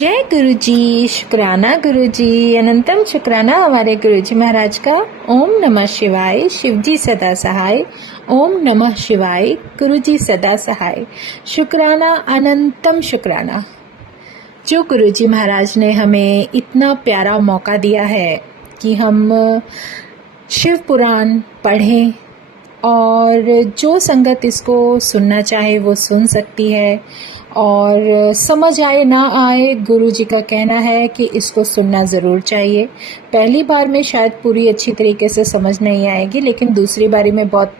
जय गुरु जी, शुक्राना गुरु जी, अनंतम शुक्राना हमारे गुरु जी महाराज का। ओम नमः शिवाय, शिव जी सदा सहाय। ओम नमः शिवाय, गुरु जी सदा सहाय। शुक्राना, अनंतम शुक्राना। जो गुरु जी महाराज ने हमें इतना प्यारा मौका दिया है कि हम शिव पुराण पढ़ें और जो संगत इसको सुनना चाहे वो सुन सकती है, और समझ आए ना आए गुरु जी का कहना है कि इसको सुनना ज़रूर चाहिए। पहली बार में शायद पूरी अच्छी तरीके से समझ नहीं आएगी, लेकिन दूसरी बारी में बहुत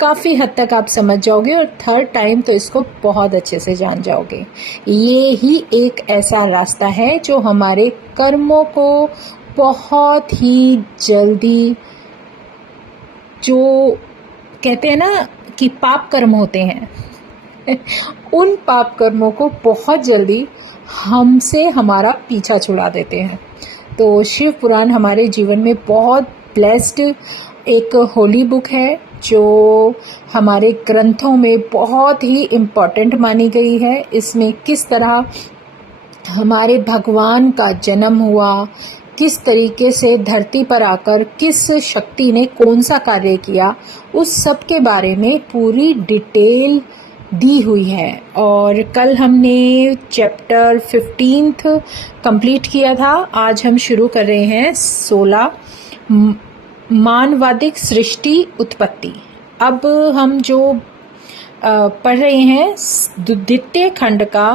काफ़ी हद तक आप समझ जाओगे और थर्ड टाइम तो इसको बहुत अच्छे से जान जाओगे। ये ही एक ऐसा रास्ता है जो हमारे कर्मों को बहुत ही जल्दी, जो कहते हैं ना कि पाप कर्म होते हैं, उन पाप कर्मों को बहुत जल्दी हमसे हमारा पीछा छुड़ा देते हैं। तो शिव पुराण हमारे जीवन में बहुत ब्लेस्ड एक होली बुक है, जो हमारे ग्रंथों में बहुत ही इम्पोर्टेंट मानी गई है। इसमें किस तरह हमारे भगवान का जन्म हुआ, किस तरीके से धरती पर आकर किस शक्ति ने कौन सा कार्य किया, उस सब के बारे में पूरी डिटेल दी हुई है। और कल हमने चैप्टर 15 कंप्लीट किया था। आज हम शुरू कर रहे हैं 16, मानवादिक सृष्टि उत्पत्ति। अब हम जो पढ़ रहे हैं द्वितीय खंड का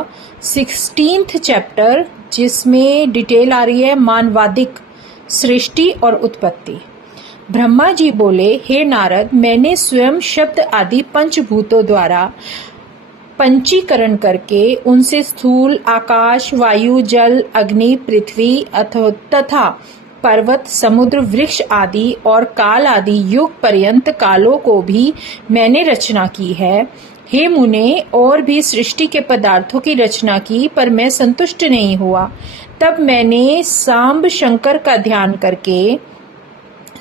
16th चैप्टर, जिसमें डिटेल आ रही है मानवादिक सृष्टि और उत्पत्ति। ब्रह्मा जी बोले, हे नारद, मैंने स्वयं शब्द आदि पंचभूतों द्वारा पंचीकरण करके उनसे स्थूल आकाश, वायु, जल, अग्नि, पृथ्वी तथा पर्वत, समुद्र, वृक्ष आदि और काल आदि युग पर्यंत कालों को भी मैंने रचना की है। हे मुने, और भी सृष्टि के पदार्थों की रचना की, पर मैं संतुष्ट नहीं हुआ। तब मैंने सांब शंकर का ध्यान करके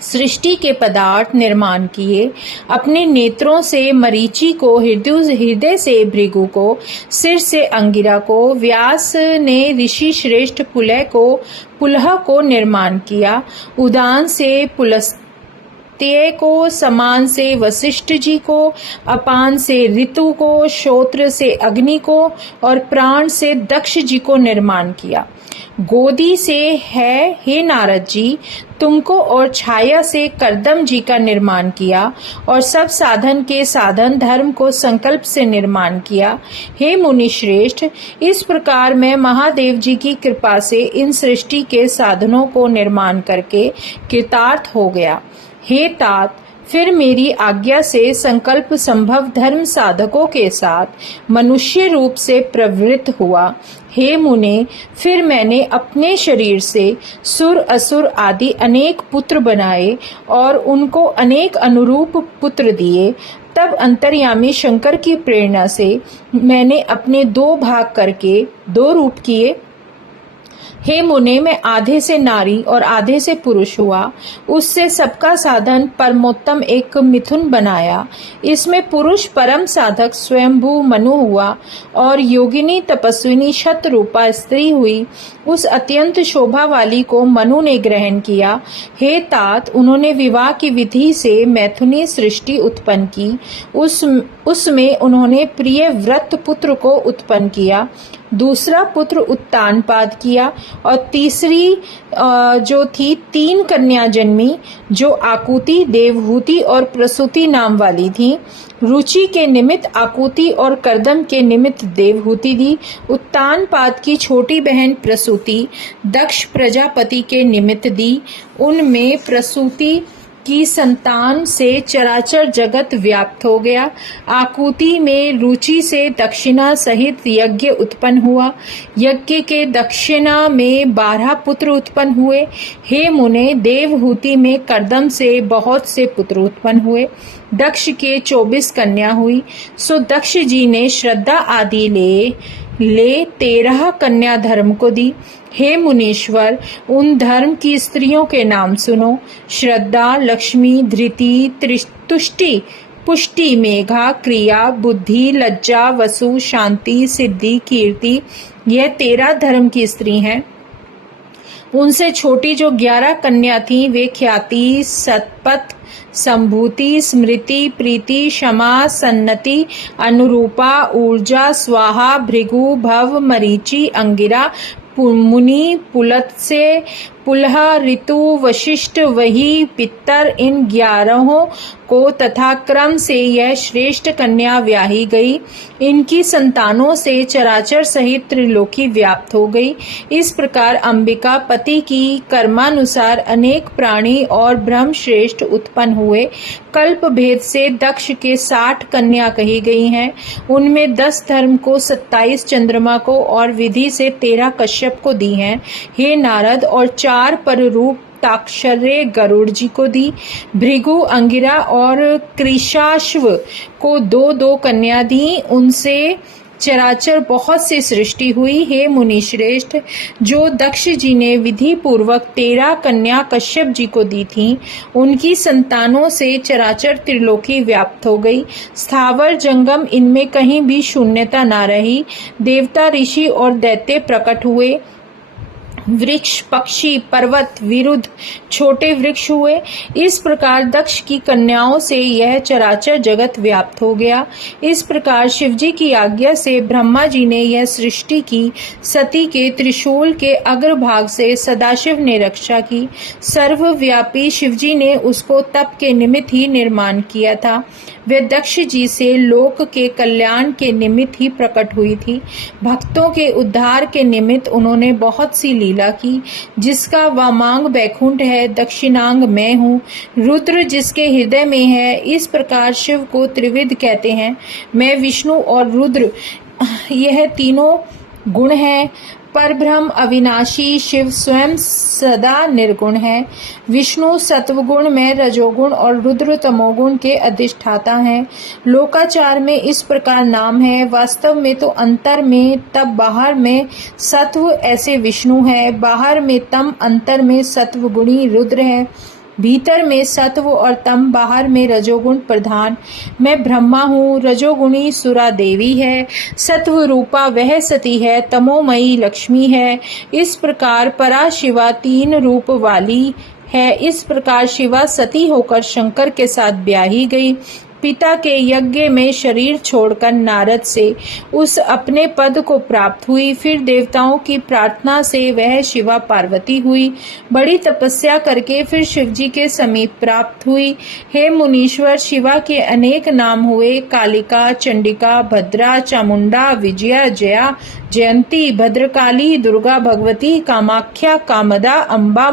सृष्टि के पदार्थ निर्माण किए। अपने नेत्रों से मरीचि को, हृदय से भृगु को, सिर से अंगिरा को, व्यास ने ऋषि श्रेष्ठ पुलह को निर्माण किया। उदान से पुलस्त्य को, समान से वशिष्ठ जी को, अपान से ऋतु को, श्रोत्र से अग्नि को और प्राण से दक्ष जी को निर्माण किया। गोदी से है, हे नारद जी, तुमको, और छाया से करदम जी का निर्माण किया, और सब साधन के साधन धर्म को संकल्प से निर्माण किया। हे मुनि श्रेष्ठ, इस प्रकार मैं महादेव जी की कृपा से इन सृष्टि के साधनों को निर्माण करके कृतार्थ हो गया। हे तात, फिर मेरी आज्ञा से संकल्प संभव धर्म साधकों के साथ मनुष्य रूप से प्रवृत्त हुआ। हे मुने, फिर मैंने अपने शरीर से सुर, असुर आदि अनेक पुत्र बनाए और उनको अनेक अनुरूप पुत्र दिए। तब अंतर्यामी शंकर की प्रेरणा से मैंने अपने 2 भाग करके 2 रूप किए। हे मुने, मैं आधे से नारी और आधे से पुरुष हुआ। उससे सबका साधन परमोत्तम एक मिथुन बनाया। इसमें पुरुष परम साधक स्वयंभू मनु हुआ और योगिनी तपस्विनी शतरूपा स्त्री हुई। उस अत्यंत शोभा वाली को मनु ने ग्रहण किया। हे तात, उन्होंने विवाह की विधि से मैथुनी सृष्टि उत्पन्न की। उसमें उन्होंने प्रिय व्रत पुत्र को उत्पन्न किया। दूसरा पुत्र उत्तानपाद किया और तीसरी जो थी 3 कन्या जन्मी, जो आकुति, देवहूति और प्रसूति नाम वाली थी। रुचि के निमित्त आकुति और करदम के निमित्त देवहूति दी। उत्तानपाद की छोटी बहन प्रसूति दक्ष प्रजापति के निमित्त दी। उनमें प्रसूति की संतान से चराचर जगत व्याप्त हो गया। आकुति में रुचि से दक्षिणा सहित यज्ञ उत्पन्न हुआ। यज्ञ के दक्षिणा में 12 पुत्र उत्पन्न हुए। हे मुने, देवहूति में करदम से बहुत से पुत्र उत्पन्न हुए। दक्ष के 24 कन्या हुई। सो दक्ष जी ने श्रद्धा आदि ले 13 कन्या धर्म को दी। हे मुनीश्वर, उन धर्म की स्त्रियों के नाम सुनो। श्रद्धा, लक्ष्मी, धृति, तुष्टि, पुष्टि, मेघा, क्रिया, बुद्धि, लज्जा, वसु, शांति, सिद्धि, कीर्ति, यह 13 धर्म की स्त्री हैं। उनसे छोटी जो 11 कन्या थीं वे ख्याति, सतपथ, संभूति, स्मृति, प्रीति, क्षमा, सन्नति, अनुरूपा, ऊर्जा, स्वाहा, भृगु, भव, मरीचि, अंगिरा, मुनि, पुलत्स्य, पुलह, ऋतु, वशिष्ठ, वही, पितर, इन 11 को तथा क्रम से यह श्रेष्ठ कन्या ब्याही गई। इनकी संतानों से चराचर सहित त्रिलोकी व्याप्त हो गई। इस प्रकार अंबिका पति की कर्मानुसार अनेक प्राणी और ब्रह्म श्रेष्ठ उत्पन्न हुए। कल्प भेद से दक्ष के 60 कन्या कही गई हैं। उनमें 10 धर्म को, 27 चंद्रमा को और विधि से 13 कश्यप को दी हैं। हे नारद, और 4 पररूप ताक्षर्य गरुड़ जी को दी। भृगु, अंगिरा और कृशाश्व को 2-2 कन्या दी। उनसे चराचर बहुत सी सृष्टि हुई। हे मुनि श्रेष्ठ, जो दक्ष जी ने विधि पूर्वक 13 कन्या कश्यप जी को दी थी, उनकी संतानों से चराचर त्रिलोकी व्याप्त हो गई। स्थावर जंगम इनमें कहीं भी शून्यता न रही। देवता, ऋषि और दैत्य प्रकट हुए। वृक्ष, पक्षी, पर्वत, विरुद्ध छोटे वृक्ष हुए। इस प्रकार दक्ष की कन्याओं से यह चराचर जगत व्याप्त हो गया। इस प्रकार शिवजी की आज्ञा से ब्रह्मा जी ने यह सृष्टि की। सती के त्रिशूल के अग्रभाग से सदाशिव ने रक्षा की। सर्वव्यापी शिवजी ने उसको तप के निमित्त ही निर्माण किया था। वे दक्ष जी से लोक के कल्याण के निमित्त ही प्रकट हुई थी। भक्तों के उद्धार के निमित्त उन्होंने बहुत सी लीला की। जिसका वामांग बैकुंठ है, दक्षिणांग मैं हूँ। रुद्र जिसके हृदय में है, इस प्रकार शिव को त्रिविध कहते हैं। मैं, विष्णु और रुद्र, यह तीनों गुण हैं। परब्रह्म अविनाशी शिव स्वयं सदा निर्गुण है। विष्णु सत्वगुण में, रजोगुण और रुद्र तमोगुण के अधिष्ठाता हैं। लोकाचार में इस प्रकार नाम है। वास्तव में तो अंतर में तब, बाहर में सत्व ऐसे विष्णु है, बाहर में तम, अंतर में सत्वगुणी रुद्र है। भीतर में सत्व और तम, बाहर में रजोगुण प्रधान। मैं ब्रह्मा हूँ। रजोगुणी सुरा देवी है, सत्व रूपा वह सती है, तमोमयी लक्ष्मी है। इस प्रकार परा शिवा 3 रूप वाली है। इस प्रकार शिवा सती होकर शंकर के साथ ब्याही गई। पिता के यज्ञ में शरीर छोड़कर नारद से उस अपने पद को प्राप्त हुई। फिर देवताओं की प्रार्थना से वह शिवा पार्वती हुई। बड़ी तपस्या करके फिर शिवजी के समीप प्राप्त हुई। हे मुनीश्वर, शिवा के अनेक नाम हुए। कालिका, चंडिका, भद्रा, चामुंडा, विजया, जया, जयंती, भद्रकाली, दुर्गा, भगवती, कामाख्या, कामदा, अम्बा,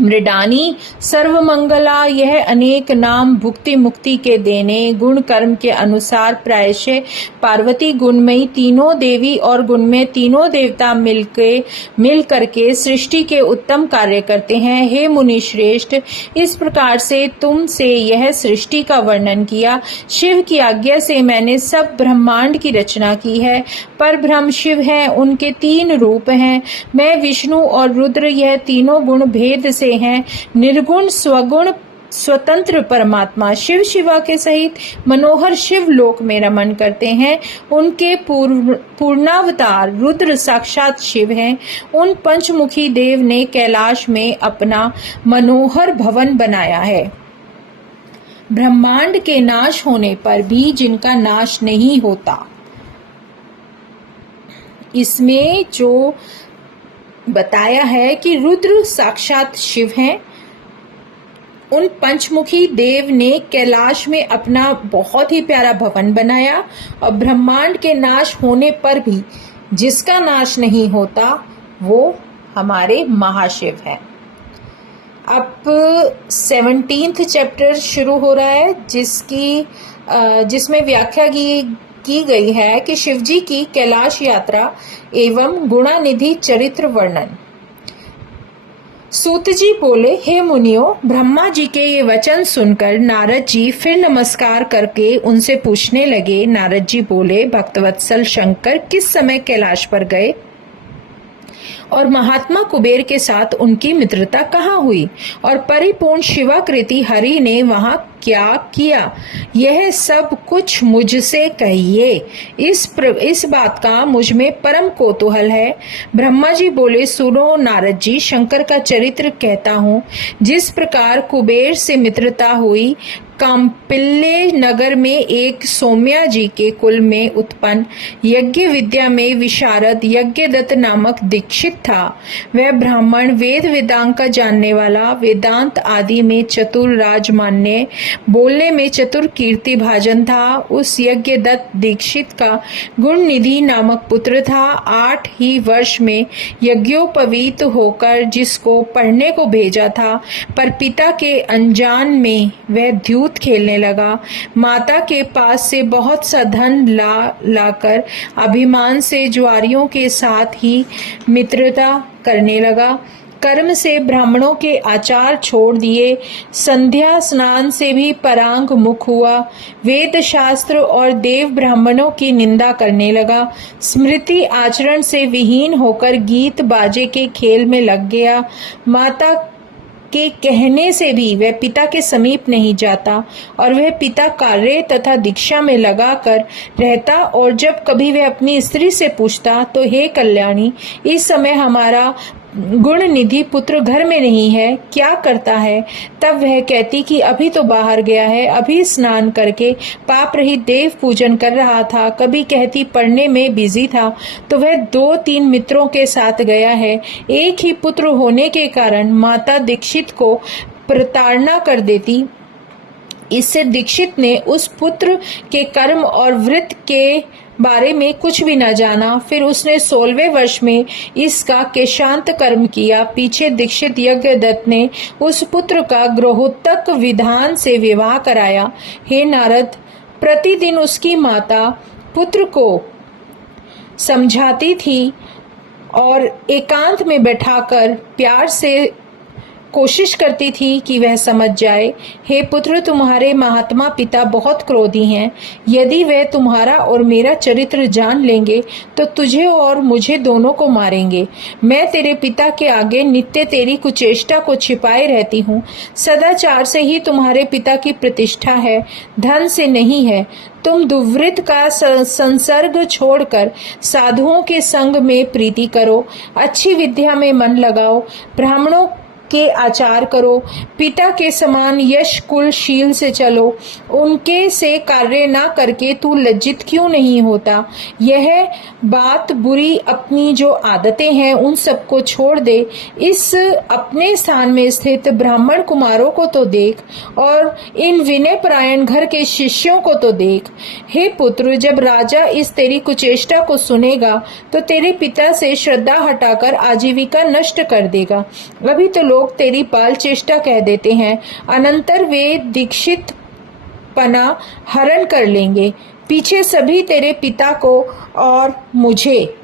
मृडानी, सर्वमंगला। यह अनेक नाम भुक्ति मुक्ति के देने, गुण कर्म के अनुसार प्रायश्य पार्वती गुणमयी तीनों देवी और गुणमय तीनों देवता मिल करके सृष्टि के उत्तम कार्य करते हैं। हे मुनि श्रेष्ठ, इस प्रकार से तुमसे यह सृष्टि का वर्णन किया। शिव की आज्ञा से मैंने सब ब्रह्मांड की रचना की है। पर ब्रह्म शिव है, उनके 3 रूप हैं। मैं, विष्णु और रुद्र, यह तीनों गुण भेद से हैं। निर्गुण स्वगुण स्वतंत्र परमात्मा शिव शिवा के सहित मनोहर शिव लोक में रमन करते हैं। उनके पूर्णावतार रुद्र साक्षात शिव हैं। उन पंचमुखी देव ने कैलाश में अपना मनोहर भवन बनाया है। ब्रह्मांड के नाश होने पर भी जिनका नाश नहीं होता, इसमें जो बताया है कि रुद्र साक्षात शिव हैं। उन पंचमुखी देव ने कैलाश में अपना बहुत ही प्यारा भवन बनाया और ब्रह्मांड के नाश होने पर भी जिसका नाश नहीं होता वो हमारे महाशिव हैं। अब 17th चैप्टर शुरू हो रहा है, जिसमें व्याख्या की गई है कि शिवजी की कैलाश यात्रा एवं गुणानिधि चरित्र वर्णन। सूत जी बोले, हे मुनियों, ब्रह्मा जी के ये वचन सुनकर नारद जी फिर नमस्कार करके उनसे पूछने लगे। नारद जी बोले, भक्तवत्सल शंकर किस समय कैलाश पर गए और महात्मा कुबेर के साथ उनकी मित्रता कहाँ हुई, और परिपूर्ण शिवाकृति हरि ने वहां क्या किया, यह सब कुछ मुझसे कहिए। इस बात का मुझ में परम कौतूहल है। ब्रह्मा जी बोले, सुनो नारद जी, शंकर का चरित्र कहता हूँ। जिस प्रकार कुबेर से मित्रता हुई, कांपिल्य नगर में एक सौम्या जी के कुल में उत्पन्न यज्ञ विद्या में विशारद यज्ञदत्त नामक दीक्षित था। वह ब्राह्मण वेद वेदांग का जानने वाला, वेदांत आदि में चतुर, राजमान्य, बोलने में चतुर, कीर्ति भाजन था। उस यज्ञदत्त दीक्षित का गुण निधि नामक पुत्र था। 8 ही वर्ष में यज्ञोपवीत होकर जिसको पढ़ने को भेजा था, पर पिता के अनजान में वह द्यूत खेलने लगा। माता के पास से बहुत सा धन लाकर अभिमान से ज्वारियों के साथ ही मित्रता करने लगा। कर्म से ब्राह्मणों के आचार छोड़ दिए, संध्या स्नान से भी परांग मुख हुआ, वेद शास्त्र और देव ब्राह्मणों की निंदा करने लगा। स्मृति आचरण से विहीन होकर गीत बाजे के खेल में लग गया। माता के कहने से भी वह पिता के समीप नहीं जाता, और वह पिता कार्य तथा दीक्षा में लगा कर रहता। और जब कभी वह अपनी स्त्री से पूछता तो हे कल्याणी, इस समय हमारा गुण निधि पुत्र घर में नहीं है, क्या करता है? तब वह कहती कि अभी तो बाहर गया है, अभी स्नान करके पाप रहित देव पूजन कर रहा था। कभी कहती पढ़ने में बिजी था, तो वह 2-3 मित्रों के साथ गया है। एक ही पुत्र होने के कारण माता दीक्षित को प्रताड़ना कर देती। इससे दीक्षित ने उस पुत्र के कर्म और वृत्त के बारे में कुछ भी न जाना। फिर उसने 16वें वर्ष में इसका केशांत कर्म किया। पीछे दीक्षित यज्ञदत्त ने उस पुत्र का गृहोत्तक विधान से विवाह कराया। हे नारद, प्रतिदिन उसकी माता पुत्र को समझाती थी और एकांत में बैठाकर प्यार से कोशिश करती थी कि वह समझ जाए। हे पुत्र, तुम्हारे महात्मा पिता बहुत क्रोधी हैं। यदि वह तुम्हारा और मेरा चरित्र जान लेंगे तो तुझे और मुझे दोनों को मारेंगे। मैं तेरे पिता के आगे नित्य तेरी कुचेष्टा को छिपाए रहती हूँ। सदाचार से ही तुम्हारे पिता की प्रतिष्ठा है, धन से नहीं है। तुम दुर्वृत्त का संसर्ग छोड़कर साधुओं के संग में प्रीति करो, अच्छी विद्या में मन लगाओ, ब्राह्मणों के आचार करो, पिता के समान यश कुल शील से चलो। उनके से कार्य ना करके तू लज्जित क्यों नहीं होता? यह बात बुरी अपनी जो आदतें हैं उन सबको छोड़ दे। इस अपने स्थान में स्थित ब्राह्मण कुमारों को तो देख, और इन विनय परायण घर के शिष्यों को तो देख। हे पुत्र, जब राजा इस तेरी कुचेष्टा को सुनेगा तो तेरे पिता से श्रद्धा हटाकर आजीविका नष्ट कर देगा। अभी तो लोग तेरी बाल चेष्टा कह देते हैं, अनंतर वे दीक्षित पना हरण कर लेंगे। पीछे सभी तेरे पिता को और मुझे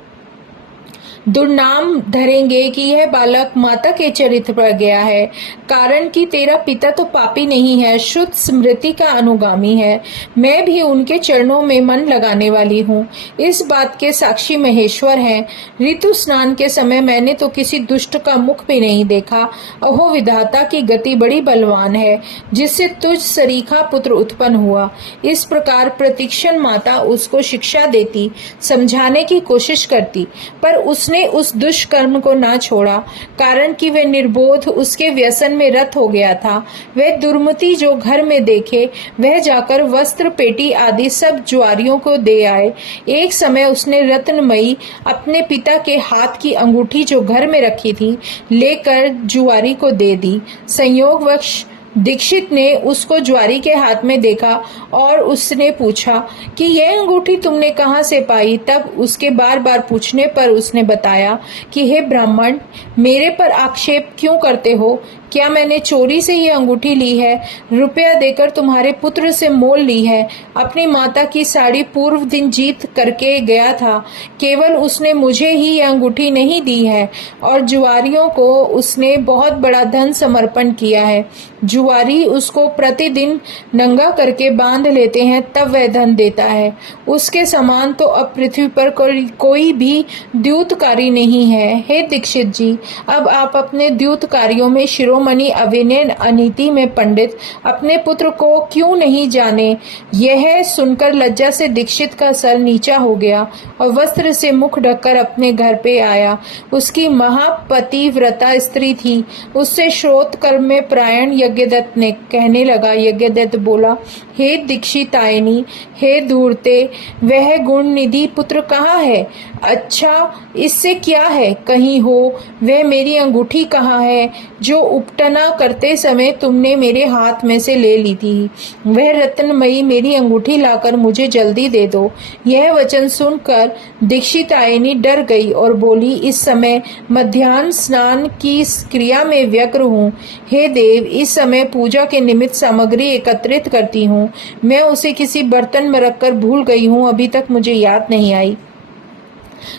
दुर्नाम धरेंगे कि यह बालक माता के चरित्र पर गया है, कारण कि तेरा पिता तो पापी नहीं है, शुद्ध स्मृति का अनुगामी है। मैं भी उनके चरणों में मन लगाने वाली हूँ। इस बात के साक्षी महेश्वर हैं। ऋतु स्नान के समय मैंने तो किसी दुष्ट का मुख भी नहीं देखा। अहो विधाता की गति बड़ी बलवान है, जिससे तुझ सरीखा पुत्र उत्पन्न हुआ। इस प्रकार प्रतीक्षण माता उसको शिक्षा देती, समझाने की कोशिश करती, पर उसने उस दुष्कर्म को ना छोड़ा, कारण कि वह निर्बोध उसके व्यसन में रत हो गया था। वह दुर्मति जो घर में देखे वह जाकर वस्त्र, पेटी आदि सब जुआरियों को दे आए। एक समय उसने रत्नमयी अपने पिता के हाथ की अंगूठी जो घर में रखी थी लेकर जुआरी को दे दी। संयोगवश दीक्षित ने उसको ज्वारी के हाथ में देखा और उसने पूछा कि यह अंगूठी तुमने कहाँ से पाई? तब उसके बार बार पूछने पर उसने बताया कि हे ब्राह्मण, मेरे पर आक्षेप क्यों करते हो? क्या मैंने चोरी से ये अंगूठी ली है? रुपया देकर तुम्हारे पुत्र से मोल ली है। अपनी माता की साड़ी पूर्व दिन जीत करके गया था। केवल उसने मुझे ही ये अंगूठी नहीं दी है, और जुआरियों को उसने बहुत बड़ा धन समर्पण किया है। जुआरी उसको प्रतिदिन नंगा करके बांध लेते हैं, तब वह धन देता है। उसके समान तो अब पृथ्वी पर कोई भी द्यूतकारी नहीं है। हे दीक्षित जी, अब आप अपने द्यूतकारियों में शिरोमणि अविनय अनीति में पंडित अपने पुत्र को क्यों नहीं जाने? यह सुनकर लज्जा से दीक्षित का सर नीचा हो गया और वस्त्र से मुख ढककर अपने घर पे आया। उसकी महापतिव्रता स्त्री थी। उससे श्रोत कर्म में प्रायण यज्ञदत्त ने कहने लगा। यज्ञदत्त बोला, हे दीक्षितायनी, हे धूर्ते, वह गुण निधि पुत्र कहाँ है? अच्छा, इससे क्या है? कहीं हो। वह मेरी अंगूठी कहाँ है जो उपटना करते समय तुमने मेरे हाथ में से ले ली थी? वह रत्नमयी मेरी अंगूठी लाकर मुझे जल्दी दे दो। यह वचन सुनकर दीक्षितायनी डर गई और बोली, इस समय मध्याह्न स्नान की क्रिया में व्यग्र हूँ। हे देव, इस समय पूजा के निमित्त सामग्री एकत्रित करती हूँ। मैं उसे किसी बर्तन में रखकर भूल गई हूँ, अभी तक मुझे याद नहीं आई।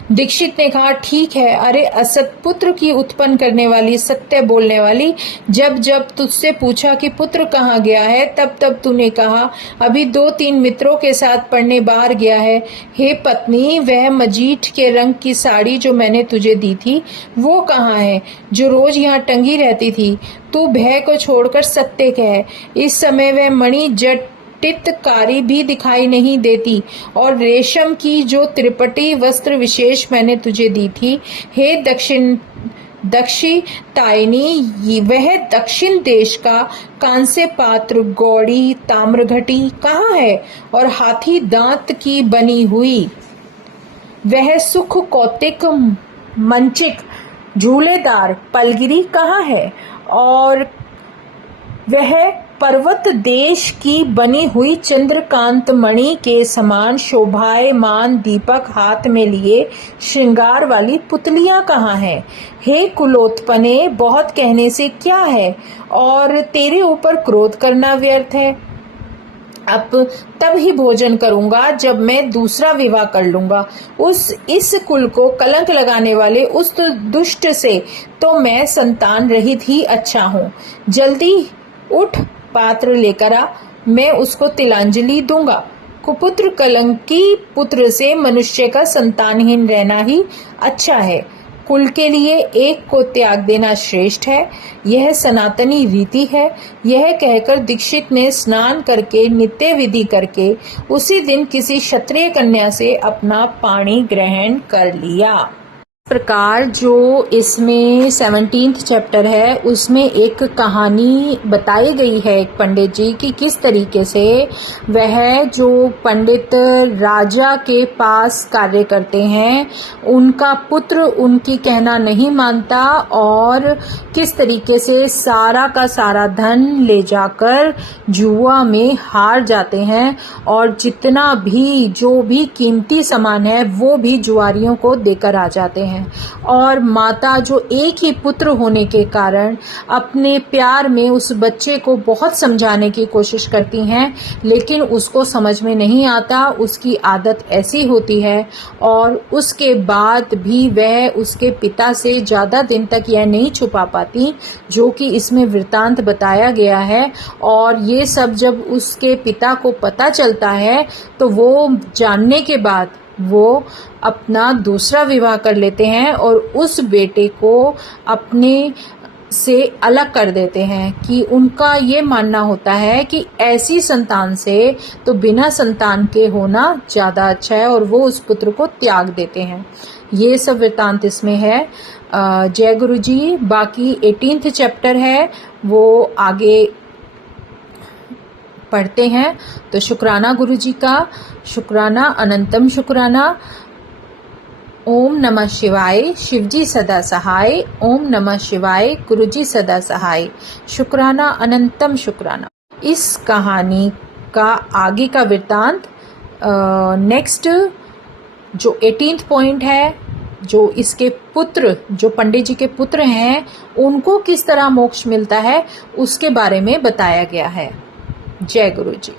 दीक्षित ने कहा, ठीक है। अरे असत पुत्र की उत्पन्न करने वाली, सत्य बोलने वाली, जब जब तुझसे पूछा कि पुत्र कहाँ गया है, तब तब तूने कहा अभी 2-3 मित्रों के साथ पढ़ने बाहर गया है। हे पत्नी, वह मजीठ के रंग की साड़ी जो मैंने तुझे दी थी, वो कहाँ है, जो रोज यहाँ टंगी रहती थी? तू भय को छोड़कर सत्य कह। इस समय वह मणि जट कारी भी दिखाई नहीं देती, और रेशम की जो त्रिपटी वस्त्र विशेष मैंने तुझे दी थी, हे दक्षितायनी, वह दक्षिण देश का कांस्य पात्र, गौड़ी ताम्रघटी कहाँ है? और हाथी दांत की बनी हुई वह सुख कौतिक मंचिक झूलेदार पलगिरी कहाँ है? और वह पर्वत देश की बनी हुई चंद्रकांत मणि के समान शोभायमान दीपक हाथ में लिए श्रृंगार वाली पुतलियां कहाँ हैं? हे कुलोत्पने, बहुत कहने से क्या है, और तेरे ऊपर क्रोध करना व्यर्थ है। अब तब ही भोजन करूंगा जब मैं दूसरा विवाह कर लूंगा। इस कुल को कलंक लगाने वाले उस दुष्ट से तो मैं संतान रहित ही अच्छा हूँ। जल्दी उठ, पात्र लेकर आ, मैं उसको तिलांजलि दूंगा। कुपुत्र कलंकी पुत्र से मनुष्य का संतानहीन रहना ही अच्छा है। कुल के लिए एक को त्याग देना श्रेष्ठ है, यह सनातनी रीति है। यह कहकर दीक्षित ने स्नान करके नित्य विधि करके उसी दिन किसी क्षत्रिय कन्या से अपना पाणी ग्रहण कर लिया। प्रकार जो इसमें 17th चैप्टर है, उसमें एक कहानी बताई गई है एक पंडित जी की, किस तरीके से वह जो पंडित राजा के पास कार्य करते हैं, उनका पुत्र उनकी कहना नहीं मानता और किस तरीके से सारा का सारा धन ले जाकर जुआ में हार जाते हैं, और जितना भी जो भी कीमती सामान है वो भी जुआरियों को देकर आ जाते हैं। और माता जो एक ही पुत्र होने के कारण अपने प्यार में उस बच्चे को बहुत समझाने की कोशिश करती हैं, लेकिन उसको समझ में नहीं आता। उसकी आदत ऐसी होती है, और उसके बाद भी वह उसके पिता से ज़्यादा दिन तक यह नहीं छुपा पाती, जो कि इसमें वृत्तांत बताया गया है। और ये सब जब उसके पिता को पता चलता है तो वो जानने के बाद वो अपना दूसरा विवाह कर लेते हैं और उस बेटे को अपने से अलग कर देते हैं, कि उनका ये मानना होता है कि ऐसी संतान से तो बिना संतान के होना ज़्यादा अच्छा है, और वो उस पुत्र को त्याग देते हैं। ये सब वृत्तांत इसमें है। जय गुरु जी। बाकी 18th चैप्टर है, वो आगे पढ़ते हैं। तो शुक्राना गुरु जी का, शुक्राना, अनंतम शुक्राना। ओम नमः शिवाय। शिवजी सदा सहाय। ओम नमः शिवाय। गुरुजी सदा सहाय। शुक्राना, अनंतम शुक्राना। इस कहानी का आगे का वृत्तांत नेक्स्ट जो 18th पॉइंट है जो इसके पुत्र, जो पंडित जी के पुत्र हैं, उनको किस तरह मोक्ष मिलता है उसके बारे में बताया गया है। जय गुरु जी।